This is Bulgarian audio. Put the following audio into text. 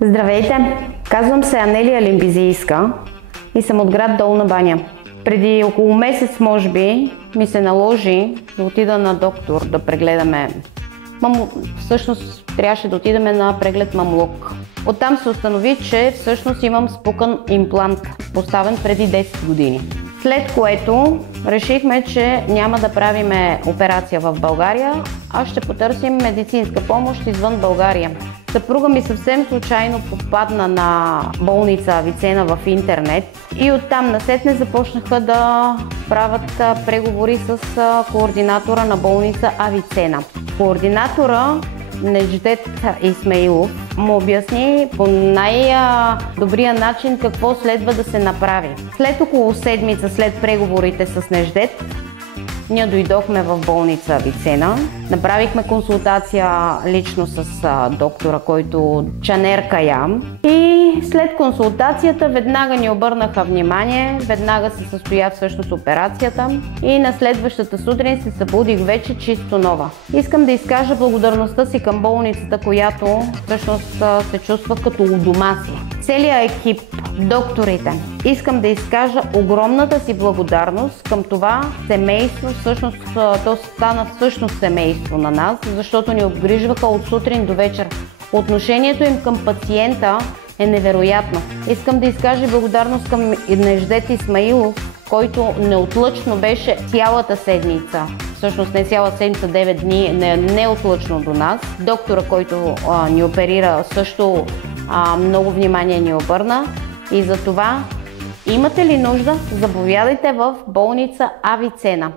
Здравейте! Казвам се Анелия Лимбизийска и съм от град Долна баня. Преди около месец, може би, ми се наложи да отида на доктор да прегледаме. Всъщност трябваше да отидем на преглед мамлок. Оттам се установи, че всъщност имам спукан имплант, поставен преди 10 години. След което решихме, че няма да правим операция в България, а ще потърсим медицинска помощ извън България. Съпруга ми съвсем случайно попадна на болница Авицена в интернет и оттам насетне започнаха да правят преговори с координатора на болница Авицена. Координатора Недждет Исмаилов му обясни по най-добрия начин какво следва да се направи. След около седмица след преговорите с Недждет, ние дойдохме в болница Авицена, направихме консултация лично с доктора, който Чанер Каям, и след консултацията веднага ни обърнаха внимание, веднага се състоя всъщност операцията и на следващата сутрин се събудих вече чисто нова. Искам да изкажа благодарността си към болницата, която всъщност се чувства като у дома си. Целият екип, докторите, искам да изкажа огромната си благодарност към това семейство. Всъщност то стана всъщност семейство на нас, защото ни обгрижваха от сутрин до вечер. Отношението им към пациента е невероятно. Искам да изкажа благодарност към Недждет Исмаилов, който неотлъчно беше цялата седмица. Всъщност не цяла седмица, 9 дни, неотлъчно до нас. Доктора, който ни оперира, също много внимание ни обърна. И за това, имате ли нужда, заповядайте в болница Авицена.